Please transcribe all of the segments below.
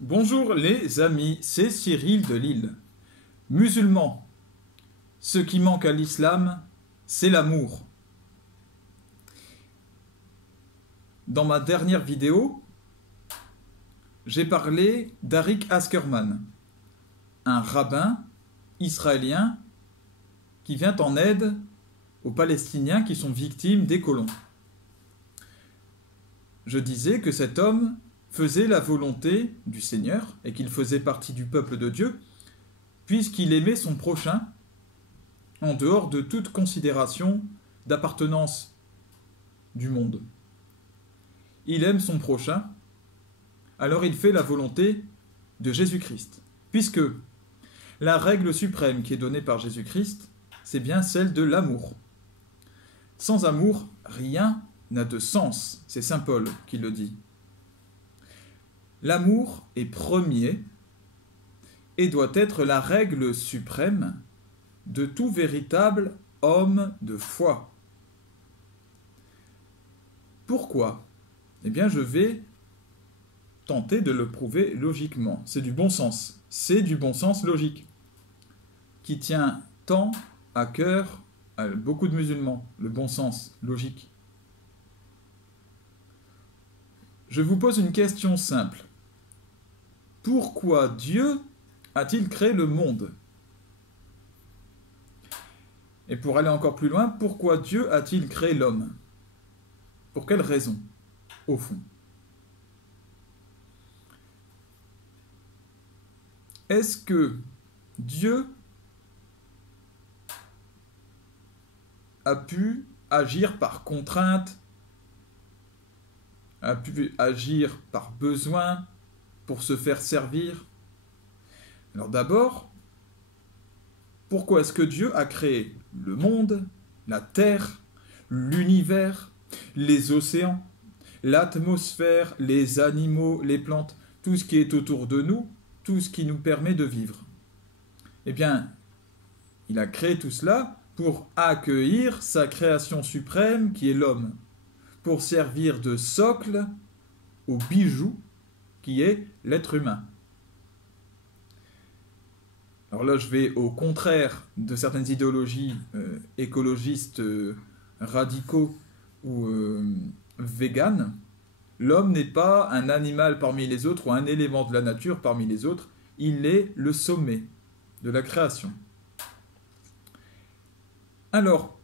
Bonjour les amis, c'est Cyril de Lille. Musulmans, ce qui manque à l'islam, c'est l'amour. Dans ma dernière vidéo, j'ai parlé d'Arik Askerman, un rabbin israélien qui vient en aide aux Palestiniens qui sont victimes des colons. Je disais que cet homme faisait la volonté du Seigneur et qu'il faisait partie du peuple de Dieu, puisqu'il aimait son prochain en dehors de toute considération d'appartenance du monde. Il aime son prochain, alors il fait la volonté de Jésus-Christ, puisque la règle suprême qui est donnée par Jésus-Christ, c'est bien celle de l'amour. Sans amour, rien n'a de sens, c'est saint Paul qui le dit. L'amour est premier et doit être la règle suprême de tout véritable homme de foi. Pourquoi ? Eh bien, je vais tenter de le prouver logiquement. C'est du bon sens. C'est du bon sens logique qui tient tant à cœur à beaucoup de musulmans, le bon sens logique. Je vous pose une question simple. Pourquoi Dieu a-t-il créé le monde ? Et pour aller encore plus loin, pourquoi Dieu a-t-il créé l'homme ? Pour quelle raison, au fond ? Est-ce que Dieu a pu agir par contrainte, a pu agir par besoin, pour se faire servir? Alors d'abord, pourquoi est-ce que Dieu a créé le monde, la terre, l'univers, les océans, l'atmosphère, les animaux, les plantes, tout ce qui est autour de nous, tout ce qui nous permet de vivre? Eh bien, il a créé tout cela pour accueillir sa création suprême qui est l'homme, pour servir de socle au bijou qui est l'être humain. Alors là, je vais au contraire de certaines idéologies écologistes radicaux ou véganes. L'homme n'est pas un animal parmi les autres ou un élément de la nature parmi les autres. Il est le sommet de la création. Alors,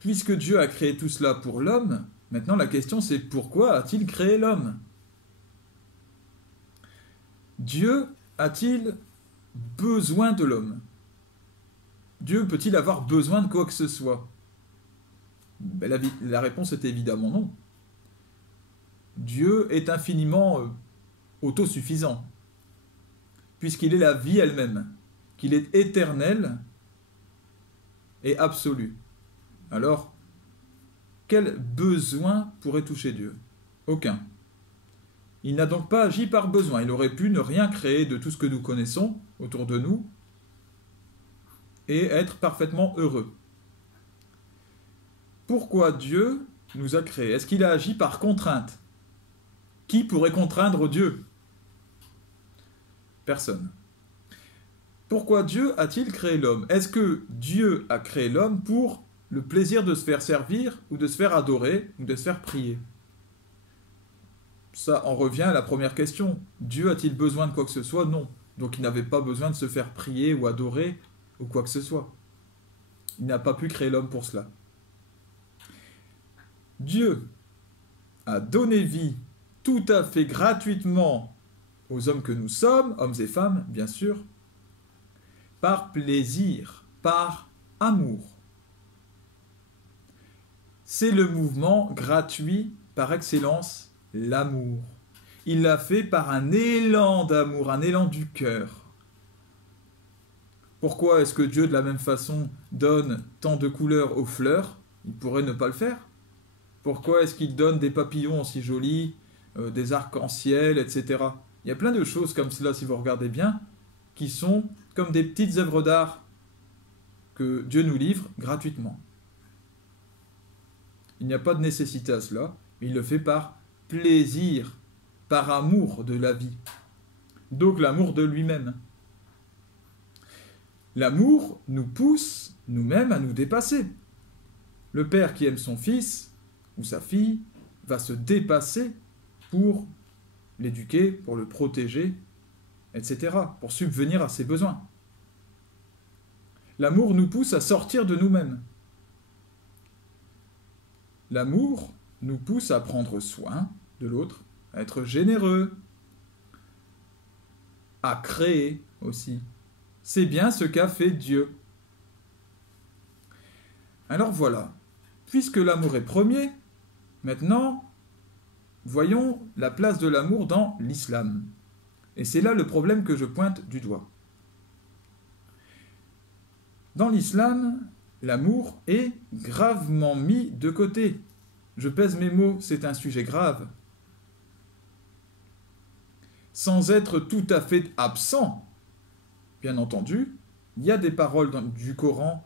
puisque Dieu a créé tout cela pour l'homme, maintenant la question c'est pourquoi a-t-il créé l'homme ? Dieu a-t-il besoin de l'homme ? Dieu peut-il avoir besoin de quoi que ce soit ? Ben, la réponse est évidemment non. Dieu est infiniment autosuffisant, puisqu'il est la vie elle-même, qu'il est éternel et absolu. Alors, quel besoin pourrait toucher Dieu ? Aucun. Il n'a donc pas agi par besoin. Il aurait pu ne rien créer de tout ce que nous connaissons autour de nous et être parfaitement heureux. Pourquoi Dieu nous a créés ? Est-ce qu'il a agi par contrainte ? Qui pourrait contraindre Dieu ? Personne. Pourquoi Dieu a-t-il créé l'homme ? Est-ce que Dieu a créé l'homme pour le plaisir de se faire servir ou de se faire adorer ou de se faire prier ? Ça en revient à la première question. Dieu a-t-il besoin de quoi que ce soit ? Non. Donc il n'avait pas besoin de se faire prier ou adorer ou quoi que ce soit. Il n'a pas pu créer l'homme pour cela. Dieu a donné vie tout à fait gratuitement aux hommes que nous sommes, hommes et femmes, bien sûr, par plaisir, par amour. C'est le mouvement gratuit par excellence, l'amour. Il l'a fait par un élan d'amour, un élan du cœur. Pourquoi est-ce que Dieu, de la même façon, donne tant de couleurs aux fleurs ? Il pourrait ne pas le faire. Pourquoi est-ce qu'il donne des papillons aussi jolis, des arcs-en-ciel, etc. Il y a plein de choses comme cela, si vous regardez bien, qui sont comme des petites œuvres d'art que Dieu nous livre gratuitement. Il n'y a pas de nécessité à cela, mais il le fait par plaisir, par amour de la vie. donc l'amour de lui-même. L'amour nous pousse nous-mêmes à nous dépasser. Le père qui aime son fils ou sa fille va se dépasser pour l'éduquer, pour le protéger, etc., pour subvenir à ses besoins. L'amour nous pousse à sortir de nous-mêmes. L'amour nous pousse à prendre soin de l'autre, à être généreux, à créer aussi. C'est bien ce qu'a fait Dieu. Alors voilà, puisque l'amour est premier, maintenant, voyons la place de l'amour dans l'islam. Et c'est là le problème que je pointe du doigt. Dans l'islam, l'amour est gravement mis de côté. Je pèse mes mots, c'est un sujet grave. Sans être tout à fait absent, bien entendu, il y a des paroles du Coran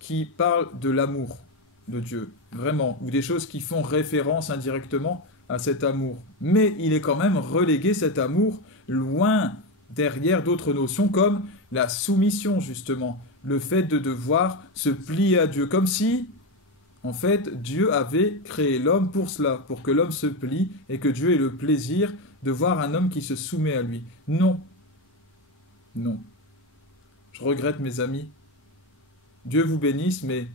qui parlent de l'amour de Dieu, vraiment, ou des choses qui font référence indirectement à cet amour. Mais il est quand même relégué, cet amour, loin derrière d'autres notions comme la soumission, justement, le fait de devoir se plier à Dieu, comme si, en fait, Dieu avait créé l'homme pour cela, pour que l'homme se plie et que Dieu ait le plaisir de voir un homme qui se soumet à lui. Non. Non. Je regrette, mes amis. Dieu vous bénisse, mais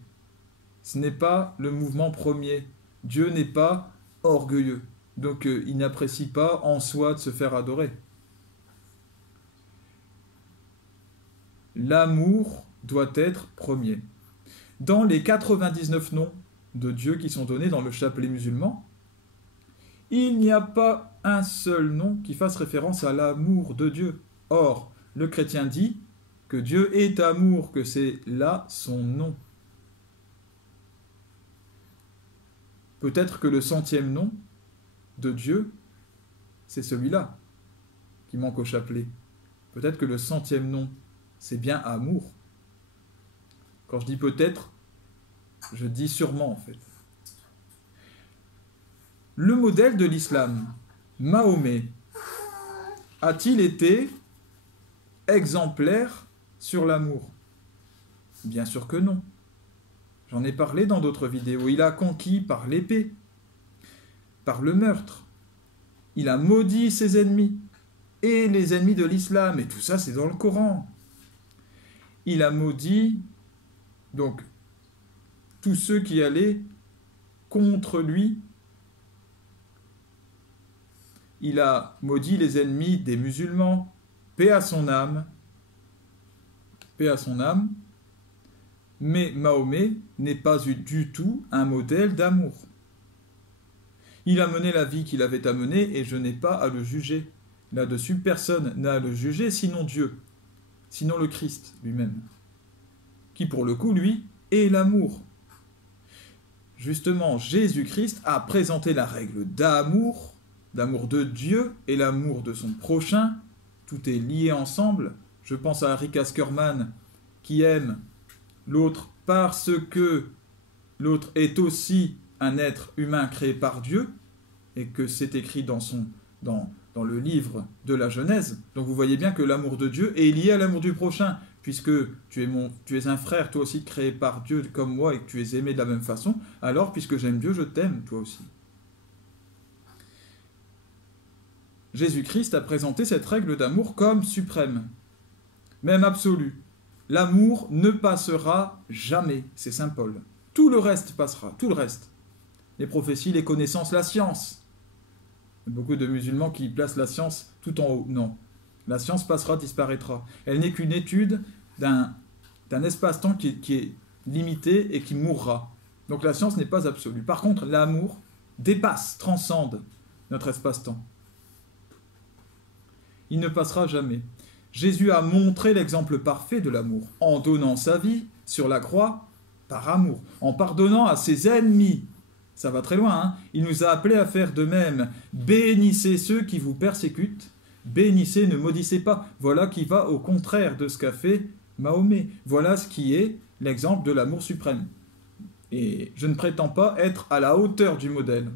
ce n'est pas le mouvement premier. Dieu n'est pas orgueilleux. Donc il n'apprécie pas en soi de se faire adorer. L'amour doit être premier. Dans les 99 noms de Dieu qui sont donnés dans le chapelet musulman, il n'y a pas un seul nom qui fasse référence à l'amour de Dieu. Or, le chrétien dit que Dieu est amour, que c'est là son nom. Peut-être que le 100e nom de Dieu, c'est celui-là qui manque au chapelet. Peut-être que le 100e nom, c'est bien amour. Quand je dis peut-être, je dis sûrement en fait. Le modèle de l'islam, Mahomet, a-t-il été exemplaire sur l'amour? Bien sûr que non. J'en ai parlé dans d'autres vidéos. Il a conquis par l'épée, par le meurtre. Il a maudit ses ennemis et les ennemis de l'islam. Et tout ça, c'est dans le Coran. Il a maudit donc tous ceux qui allaient contre lui. Il a maudit les ennemis des musulmans. Paix à son âme. Paix à son âme. Mais Mahomet n'est pas du tout un modèle d'amour. Il a mené la vie qu'il avait à mener et je n'ai pas à le juger. Là-dessus, personne n'a à le juger sinon Dieu, sinon le Christ lui-même, qui pour le coup, lui, est l'amour. Justement, Jésus-Christ a présenté la règle d'amour, d'amour de Dieu et l'amour de son prochain. Tout est lié ensemble. Je pense à Rick Askerman qui aime l'autre parce que l'autre est aussi un être humain créé par Dieu et que c'est écrit dans le livre de la Genèse. Donc vous voyez bien que l'amour de Dieu est lié à l'amour du prochain, puisque tu es un frère toi aussi créé par Dieu comme moi et que tu es aimé de la même façon, alors puisque j'aime Dieu, je t'aime toi aussi. Jésus-Christ a présenté cette règle d'amour comme suprême, même absolue. L'amour ne passera jamais, c'est Saint Paul. Tout le reste passera, tout le reste. Les prophéties, les connaissances, la science. Il y a beaucoup de musulmans qui placent la science tout en haut. Non, la science passera, disparaîtra. Elle n'est qu'une étude d'un espace-temps qui est limité et qui mourra. Donc la science n'est pas absolue. Par contre, l'amour dépasse, transcende notre espace-temps. Il ne passera jamais. Jésus a montré l'exemple parfait de l'amour, en donnant sa vie sur la croix par amour, en pardonnant à ses ennemis. Ça va très loin, hein. Il nous a appelés à faire de même. Bénissez ceux qui vous persécutent, bénissez, ne maudissez pas. Voilà qui va au contraire de ce qu'a fait Mahomet. Voilà ce qui est l'exemple de l'amour suprême. Et je ne prétends pas être à la hauteur du modèle.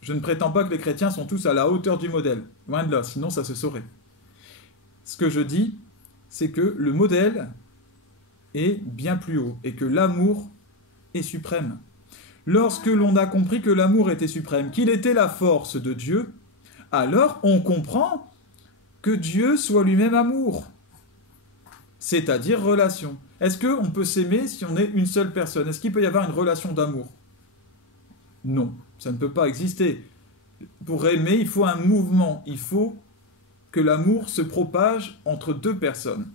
Je ne prétends pas que les chrétiens sont tous à la hauteur du modèle. Loin de là, sinon ça se saurait. ce que je dis, c'est que le modèle est bien plus haut et que l'amour est suprême. Lorsque l'on a compris que l'amour était suprême, qu'il était la force de Dieu, alors on comprend que Dieu soit lui-même amour, c'est-à-dire relation. Est-ce qu'on peut s'aimer si on est une seule personne? Est-ce qu'il peut y avoir une relation d'amour? Non, ça ne peut pas exister. Pour aimer, il faut un mouvement, il faut que l'amour se propage entre deux personnes.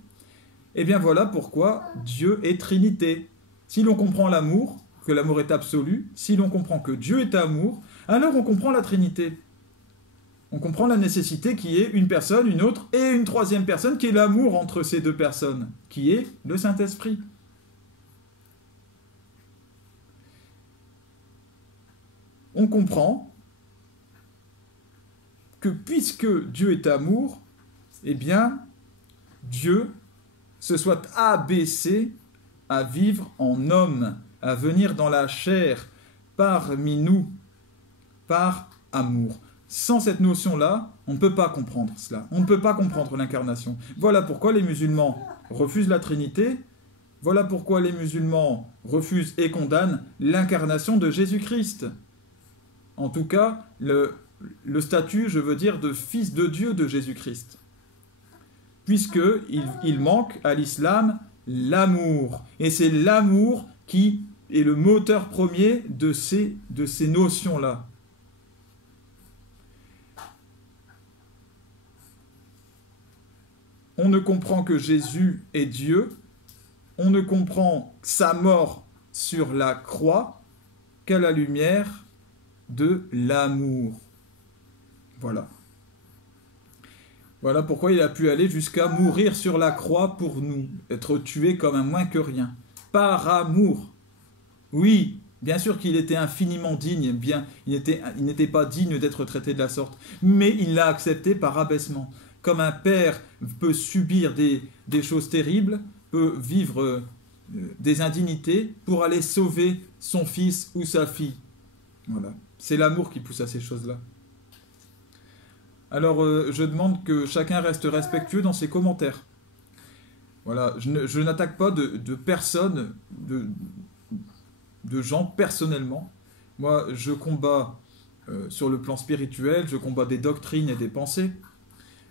Et bien voilà pourquoi Dieu est Trinité. Si l'on comprend l'amour, que l'amour est absolu, si l'on comprend que Dieu est amour, alors on comprend la Trinité. On comprend la nécessité qui est une personne, une autre et une troisième personne qui est l'amour entre ces deux personnes, qui est le Saint-Esprit. On comprend que puisque Dieu est amour, eh bien, Dieu se soit abaissé à vivre en homme, à venir dans la chair parmi nous, par amour. Sans cette notion-là, on ne peut pas comprendre cela. On ne peut pas comprendre l'incarnation. Voilà pourquoi les musulmans refusent la Trinité. Voilà pourquoi les musulmans refusent et condamnent l'incarnation de Jésus-Christ. En tout cas, le statut, je veux dire, de fils de Dieu de Jésus-Christ. Puisqu'il manque à l'islam l'amour. Et c'est l'amour qui est le moteur premier de ces notions-là. On ne comprend que Jésus est Dieu, on ne comprend sa mort sur la croix qu'à la lumière de l'amour. Voilà. Voilà pourquoi il a pu aller jusqu'à mourir sur la croix pour nous, être tué comme un moins que rien, par amour. Oui, bien sûr qu'il était infiniment digne, bien, il n'était pas digne d'être traité de la sorte, mais il l'a accepté par abaissement. Comme un père peut subir des choses terribles, peut vivre des indignités pour aller sauver son fils ou sa fille. Voilà. C'est l'amour qui pousse à ces choses-là. Alors, je demande que chacun reste respectueux dans ses commentaires. Voilà, je n'attaque pas de personnes, de gens personnellement. Moi, je combats sur le plan spirituel, je combats des doctrines et des pensées.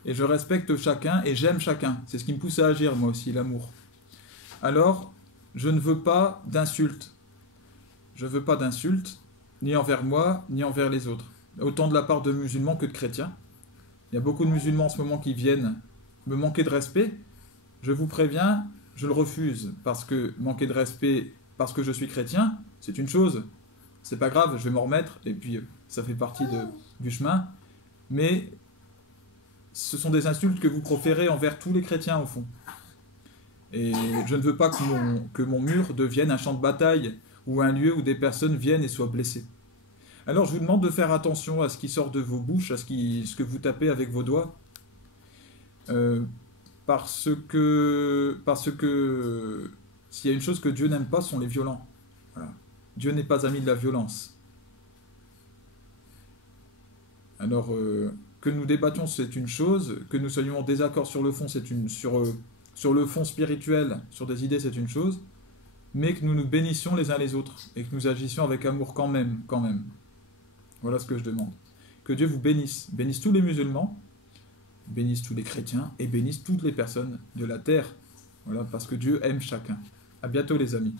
Et je respecte chacun et j'aime chacun. C'est ce qui me pousse à agir, moi aussi, l'amour. Alors, je ne veux pas d'insultes. Je ne veux pas d'insultes, ni envers moi, ni envers les autres. Autant de la part de musulmans que de chrétiens. Il y a beaucoup de musulmans en ce moment qui viennent me manquer de respect. Je vous préviens, je le refuse. Parce que manquer de respect, parce que je suis chrétien, c'est une chose. C'est pas grave, je vais m'en remettre, et puis ça fait partie du chemin. Mais ce sont des insultes que vous proférez envers tous les chrétiens, au fond. Et je ne veux pas que mon mur devienne un champ de bataille, ou un lieu où des personnes viennent et soient blessées. Alors je vous demande de faire attention à ce qui sort de vos bouches, à ce que vous tapez avec vos doigts. Parce que s'il y a une chose que Dieu n'aime pas, ce sont les violents. Voilà. Dieu n'est pas ami de la violence. Alors, que nous débattions, c'est une chose, que nous soyons en désaccord sur le fond, sur le fond spirituel, sur des idées, c'est une chose, mais que nous nous bénissions les uns les autres, et que nous agissions avec amour quand même. Voilà ce que je demande. Que Dieu vous bénisse, bénisse tous les musulmans, bénisse tous les chrétiens, et bénisse toutes les personnes de la terre. Voilà, parce que Dieu aime chacun. À bientôt les amis.